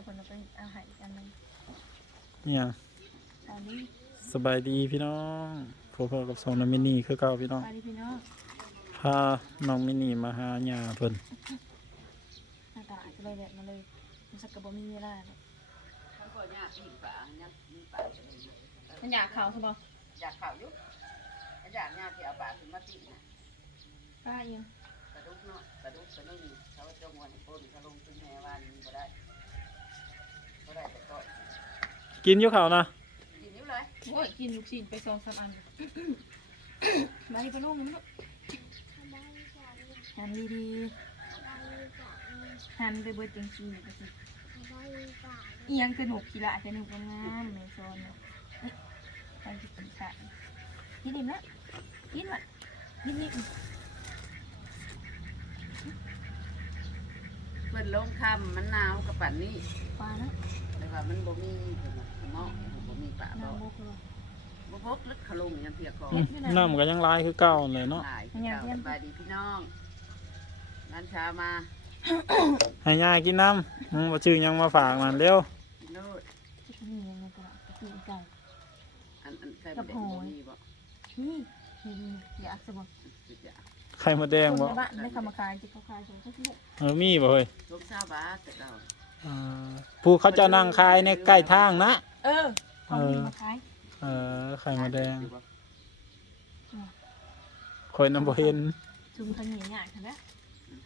แล้วคนเราไปเอาใหายอันหนึงเนี่ยตอนนี้สบายดีพี่น้องพบกับสองน้องมินี่คือเก่าพี่น้องไปดิพี่น้องพาน้องมินี่มาหาญาเพิ่นหน้าตาอาจจะเลยแบบมาเลยมันสักกระบอกมีเวลาเลยเขาก็ยากปีกป่ายับมีป่าจะเลยมันอยากเขาใช่ปะอยากข่าวอยุบอยากยากที่เอาป่าขึ้นมาตีนะป้าเองกระดุกเนาะกระดุกกระนึ่งเขาจงวันต้นเขาลงขึ้นแม่วันนี้ก็ได้ ก็ได้แต่ก็กินอยู่เขาวนะกินอยู่เลยโอ้ยกินลูกชิ้นไปสองสามอันมาดิไปลูกมันลูกหันดีๆหันไปเบิดจังซีนี่ก็สิเอียงกระหนกขี้ละจะหนุกงามๆในโซนเนี่ยเอ๊ะไปกินข้าวกินอิ่มละกินวะกินนี่ เปิดลงคำมันหนาวกับป่านนี้ปลาเนาะแต่ว่ามันบ่มีเนาะบ่มีป่าบ่น้ำบกเลยบ่พกลึกขลุงยังเพียคออืมน้ำก็ยังลายคือเก่าเลยเนาะหลายเจ้าสบายดีพี่น้องนันชามาให้ญากินน้ำมึงบ่ชื่อหยังมาฝากมันเร็วกินโลดนี่ยังไงก็จะกินไก่อันอันใครบ่ได้บ่มีบ่นี่นี่นี่อยากสมบูรณ์สิจ้ะ ไข่มดแดงคนบ่ในบ้านได้คำมาขายจิเขาขายสองเขาบอกเออมีบ่เฮ้ยลูกสาวบาทแต่เก่าอ่าผู้เขาจะนั่งขายในใกล้ทางนะ เออเขามีมาขายเออไข่มดแดงคอยนำบ่เห็น ชุมขมิ้นใหญ่ค่ะนะ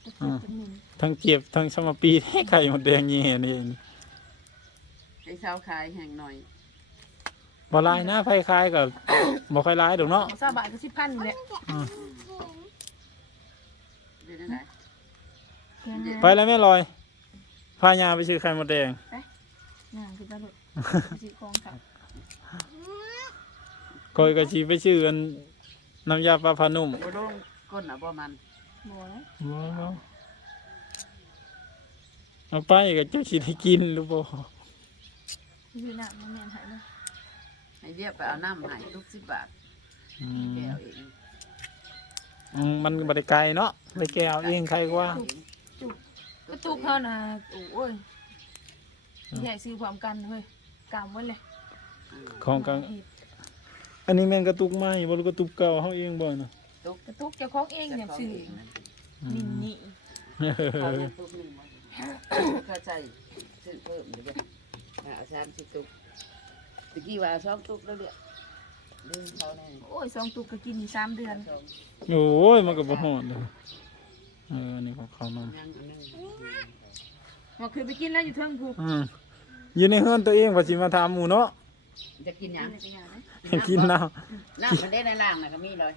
จะเก็บจำนวนทั้งเก็บทั้งสมปีให้ไข่มดแดงนี่เห็นเองให้สาวขายแห่งหน่อยบ่ลายนะไผขายก็บ่ค่อยลายดอกเนาะซาบะก็สิบพันเลยอืม เดี๋ยวได้แกงนะไปแล้วแม่ลอย พาญาไปซื้อไข่มดแดง งานคือตลกซื้อของค่ะคอยก็สิไปซื้ออันน้ำยาปลาพานุ่มบ่ลงก้นอะบ่มันบัวนะบ่เอาไปก็เจ้าสิได้กินหรือบ่คือหนักมันแมนหายเลยให้เรียกไปเอาน้ำให้ทุกสิบบาทอืแก้มวเอง อืมมันบ่ได้ไกลเนาะไปแก้วเองใครกว่ากระตุกเขานะโอ้ยใหญ่ซื้อความกันเฮ้ยกำไว้เลยของกลางอันนี้แม่นกระตุกใหม่บ่รู้กระตุกเก่าเฮาเองบ่น่ะกระตุกเจ้าของเองเนี่ยซื้ออืมินมนี่เขายังตุกหนึ่งบ่เข้าใจซื้อเพิ่มเดี๋ยวจะเอาสามสิบตุกตะกี้ว่าสองตุกแล้วเดี๋ย วลืมเขาแน่โอ้ยสองตุกก็กินสามเดือนสองโอ้ยมันก็บ่ฮอดเลยเออนี่ของเขานำยังอันหนึงมาเคยไปกินแล้วอยู่เทิงภูอืมอยู่ในเฮือนตัวเองว่าสิมาถามหมู่เนาะจะกินหยังให้กินน้น้ำมันได้ในล่างน่ะก็มีเลย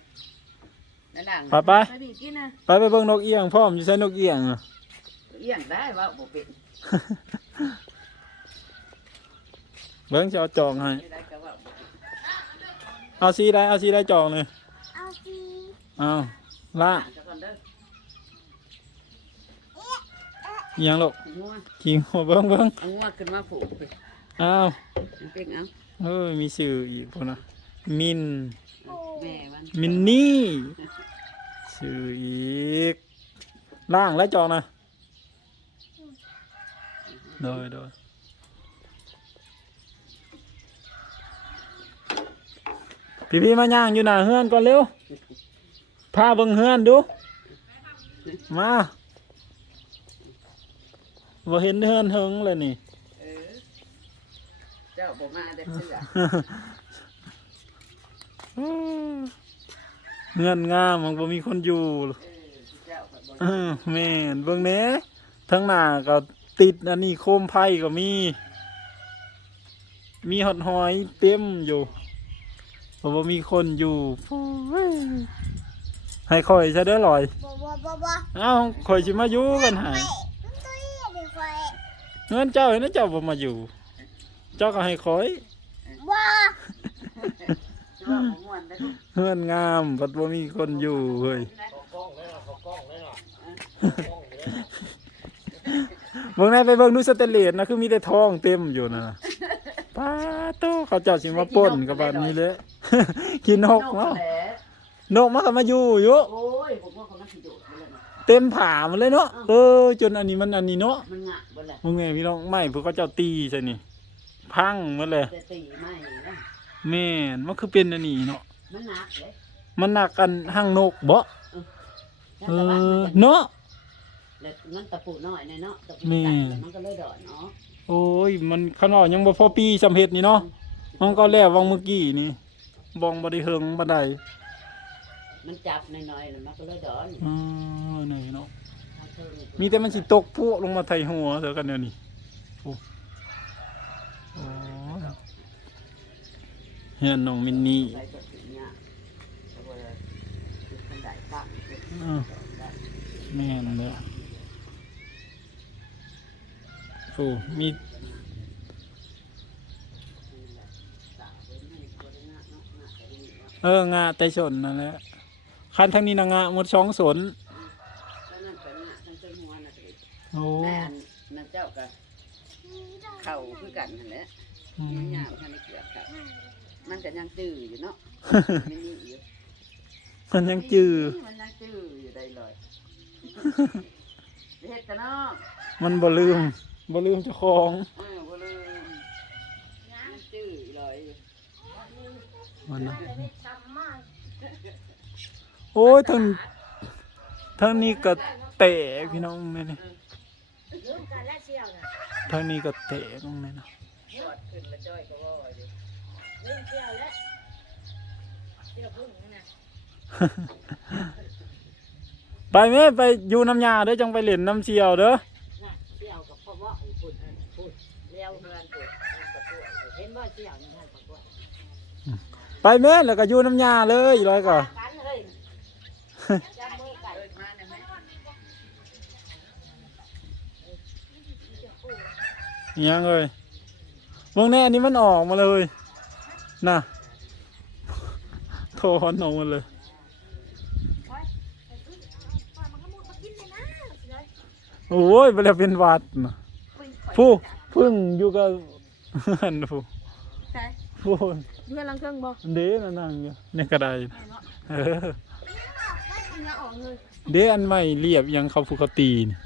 ในล่างำไปไปไปบีกินนะไปไปเบิ่งนกเอี้ยงพร้อมอยู่ใส่นกเอี้ยงอะ เอี้ยงได้ว่าบ่เป็นเบิ่งจะเอาจองให้ไม่ได้ก็ว่าบ่เป็น เอาสีได้ เอาสีได้จองเลยเอาสิเอาล่าอะจะก่อนเด้ออิหยังลูกงัวขิงหัวเบิ่งเบิ่งเอางัวขึ้นมาผูกไปอ้าวมันเป็นเอาเอ้ย มีชื่ออีกพุ่นนะมิน แม่มันมินนี่ชื่ออีกล่างและจองนะโดยโดย พี่พี่มาย่างอยู่หน้าเฮือนก่อนเร็วพาเบิ่งเฮือนดู มาบ่เห็นเฮือนเฮิงเลยนี่เจ้าบ่มาได้เสื้อเงื่อนงามมันบ่มีคนอยู่แม่นเบิ่งแหน่ทั้งหน้าก็ติดอันนี้โคมไผ่ก็มี มีหอดหอยเต็มอยู่ เพราะว่มีคนอยู่โอ้ยให้คอยซะเด้อลอย บ่บ่บ่บ่เอ้าคอยสิมาอยู่กันหาไปมันตัวเหี้ยเงินเจ้าเห็นเจ้าบ่มาอยู่ เจ้าก็ให้คอย บ่สิว่าบ่ม่วนได้อลูกเฮือนงามบัดบ่มีคนอยู่เฮ้ยเบิ่งได้ไปเบิ่งดูสเตนเลสนะคือมีแต่ทองเต็มอยู่นะป้าโตเขาเจ้าสิมาป่นกับบัดนี้เลย กินนกนเนาะแหละนกมันก็มาอยู่อยู่โอ้ยผมว่าเขามาสิโดดไปแล้วนะเต็มผามันเลยเนาะอ้าวเออ จนอันนี้มันอันนี้เนาะมันงะบ่แหละมึงแม่พี่น้องไม่พวกเขาเจ้าตีใช่นี่ พังหมดเลยจะตีไม่นะแม่นมันคือเป็นอันนี้เนาะมันหนักเลยมันหนักกันห้างนกบ่แล้วเอแต่ว่าอมันจะเนาะแล้วมันตะปูน้อยเนี่ยเนาะตะปูแม่ใหญ่แล้วมันก็เลยดอนเนาะโอ้ยมันขนาดยังบ่พอปีสำเร็จนี่เนาะมันก็แล้ววังเมื่อกี้นี่ บองบ่ได้เฮิงบ่ได้มันจับน้อยๆแล้วมันก็เลยดอนเออนี่เนาะเอาเทิงมีแต่มันสิตกพวกลงมาไถหัวเท่ากันเดี๋ยวนี้โอ้โอ้เฮียนน้องมินนี่ใส่กระสุนเนี่ยเพราะว่าจุดมันได้ปังเออแม่นเลยโอ้มี เอองาไตชนนั่นแหละคันทางนี้นะงาหมดสองสนแล้วนั่นเป็นเนี่ยทั้งต้นหัวน่ะสิโอ้แม่นนั่นเจ้าก็เข่าคือกันนั่นแหละอืมยาวๆท่านได้เกือบครับมันก็ยังจื้ออยู่เนาะไม่นี่อยู่มันยังจือมันยังจื้ออยู่ได้เลยเฮ็ดกันเนาะมันบ่ลืมบ่ลืมเจ้าของเออบ่ลืมยังจื้ออยู่เลยมันนะ โอ้ยทางทางนี้ก็เตะพี่น้องนี่นี่ทางนี้ก็เตะตรงนี้นะปวดขึ้นแล้วจ้อยก็ว่าอยู่ไปแม่ไปอยู่น้ำยาเด้อจังไปเล่นน้ำเชียวเด้อน่ะเสี่ยวกับพ่อว่าอยู่พุ่นพุ่นเลี้ยวเงินพุ่นมันก็ป่วยเห็นบ่เสี่ยวนี่มันก็ป่วยไปแม่แล้วก็อยู่น้ำยาเลยร้อยก่อน กันเลยจับมือกันเอิ้นมาได้ไหมอิหยังเลยเบิ่งแน่อันนี้มันออกมาเลยน่ะโทรนออกมาเลยโอ้ยเวลาเป็นหวัดน่ะผู้พึ่งอยู่กับอันผู้ใช่ผู้เพื่อนลังเครื่องบ่เด้น่ะนั่งอยู่ในกระไดเออ เนี่ยออกเลยเด้อันใหม่เรียบยังเขาผูกเขาตีนี่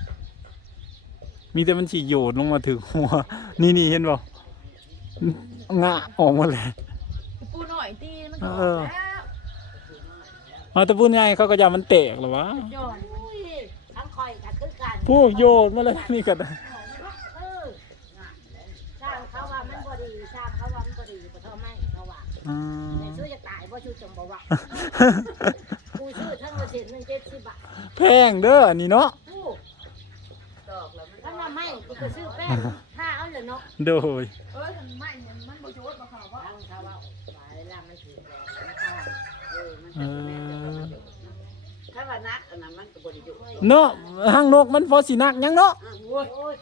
มีแต่มันฉีโยดลงมาถึงหัว นี่นี่เห็นบ่งะออกมาเลยปูหน่อยตีมันก็เออออกแล้วมาแต่พูดง่ายเขาก็อยามันแตกหรอวะยอดทั้งคอยกับคือกันพวกโยดมาเลยนี่ก็ได้เออสร้าง เขาว่ามันบ่ดีสร้างเขาว่ามันบ่ดีบ่เท่าไม่เขาว่าอืมแต่ชื่อจะตายบ่ชื่อจงบ่ว่ากูชื่อทั้งประเทศนึง70บาทแพงเด้ออันนี้เนาะกูตอกแล้วมันถ้าว่าไม่กูก็ซื้อแป้งถ้าเอาเลยเนาะโดย เออทำไมเนี่ยมันบ่ชูดบ่เขาว่าทั้งเขาว่าหลายล่ามันถือแล้วมันข้างเออมันจะแม่นจะเข้ามาอยู่ถ้าว่านักอันนั้นมันก็บ่ได้อยู่เนาะห้างนกมันพอสินักหยังเนาะอ้าวโอ้ยโอ้ย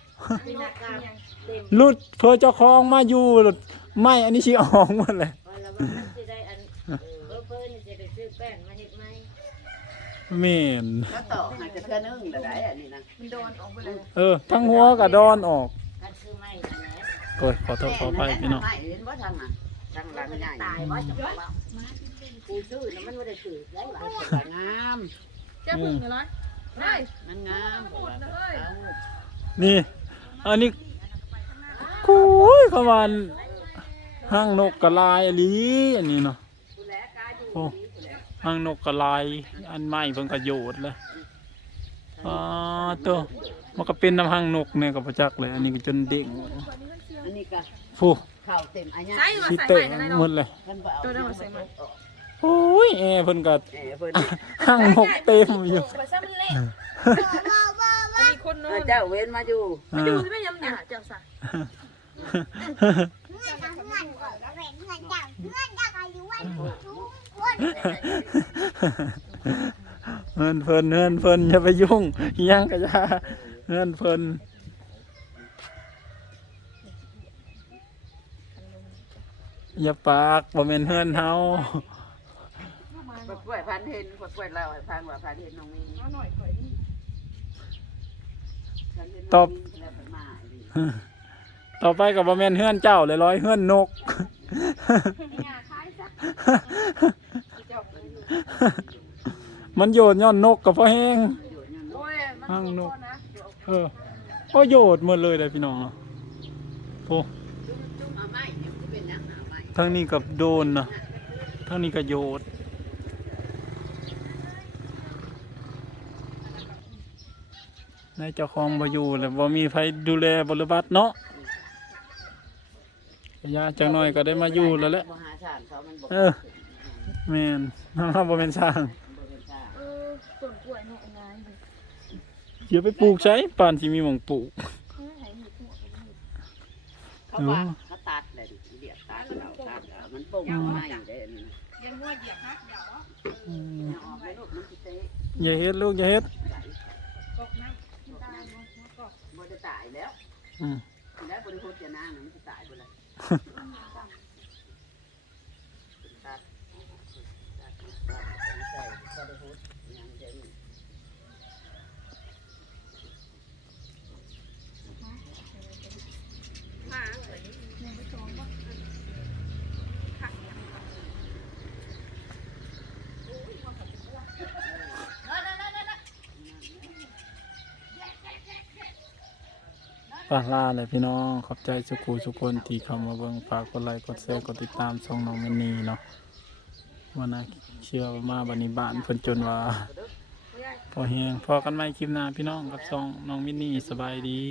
เป็นนักการเต็มหลุดเพอเจ้าของมาอยู่หลุดไม่อันนี้สิออกหมดเลยพอแล้วว่ามันสิได้อันเออเพิ่นนี่สิได้ซื้อแป้งมาเฮ็ดไหม แม่นก็ตอกหากระเทือนึงแล้วได้อันนี้นะมันโดนออกไปเลยเออ ทั้งหัวกับดอนออกกันซื้อไม้นั่นแหละโอ้ยขอโทษขออภัยพี่น้องไม่เห็นบ่ทางน่ะทางหลังใหญ่ตายบ่จังว่ากูซื้อน่ะมันบ่ได้ซื้อได้หลายคนงาม เจ้าพึ่งเหรอได้มันงามนี่ อันนี้คุยประมาณห้างนกกระลายอหลีอันนี้เนาะโอ้ ห้างนกกระลายอันใหม่เพิ่งกระโยดเลยอ๋อตัวมันก็เป็นน้ำห้างนกเนี่ยกับประจักษ์เลย อันนี้ก็จนเด้งอันนี้ก็ฟูข้าวเต็มอันเนี้ยใช่ว่าชิใส่เตะใหม่อะไรหมเนาะดเลยเพิ่นบ่เอาตัวนั้นมาใส่มาโอ้ยแอร์เพิ่นก็เอ้เพิ่นห้างนกเต็มอยู่ไปซะมันเละบ่บ่มีคนนอเออนเจ้าเว้นมาอยู่มันอยู่ที่ไม่ยำหยาเจ้าสะเงื่อนกับเงื่อนก่อนแล้วเป็นเงื่อนจับเงื่อนจับอายุวันทุกคน เฮินเพิ่นเฮินเพิ่นอย่าไปยุ่งอิหยังก็อย่าเฮินเพิ่นอย่าปากบ่แม่นเฮินเฮาปกล้วยพันเห็นปกล้วยเล่าให้ฟังว่าพันเห็นน้องมีหน่อยข่อยนี่พันเห็นน้องมีแล้วเพิ่นมาอีกต่อไปก็บ่แม่นเฮือนเจ้าเลยร้อยเฮือนนก มันโยนย้อนนกก็พอแห้งอยู่เนี่ยโอ้ยมันห้างนโดกนนะเเออก็โยดหมดเลยเลยพี่น้องเนาะโอ้จุ่มจุ่มเอาไม้เนี่ยที่เป็นนักหนาไม้ทั้งนี้กับโดนนะทั้งนี้กับโยดนายเจ้าของบ่อยู่แล้วบ่มีไผดูแลบริบัติเนาะยาจังน้อยก็ได้มาอยู่แล้วแหละมหา ชาติเขามันบอกเออแม่นมาบ่แม่นสร้างบ่เป็นชาติเออต้นกล้วยเนี่ยงานอยู่เดี๋ยวไปปลูกใช้ป่านสิมีหม่องปลูกเออไหนหยิบหัวไปหยิบเขาว่าเขาตัดเลยเดียดตัดเราตัดเอามันปุ่งไม้เด่นยังงัวเหยียบนะเดี๋ยวอืมออกไปลูกมันสิเตะอย่าเฮ็ดลูกอย่าเฮ็ดกอกน้ำกินตามหัวกอกบ่ได้ตายแล้วอืมแล้วบริโภคจะนางมันจะตายไปเลยตัดตัดตัดใส่บริโภคยังเด่น มาเลยยังไม่จองก็ผักอย่าง ปลาเลยพี่น้อง ขอบใจสุกูสุคนที่เข้ามาเบิ่งฝากกดไลค์กดแชร์กดติดตามช่องน้องมินนี่เนาะวันน่ะเชื่อมาบันนี้บ้านเพิ่นจนว่า พอเฮงพอกันไหมคลิปหน้าพี่น้องกับช่องน้องมินนี่สบายดี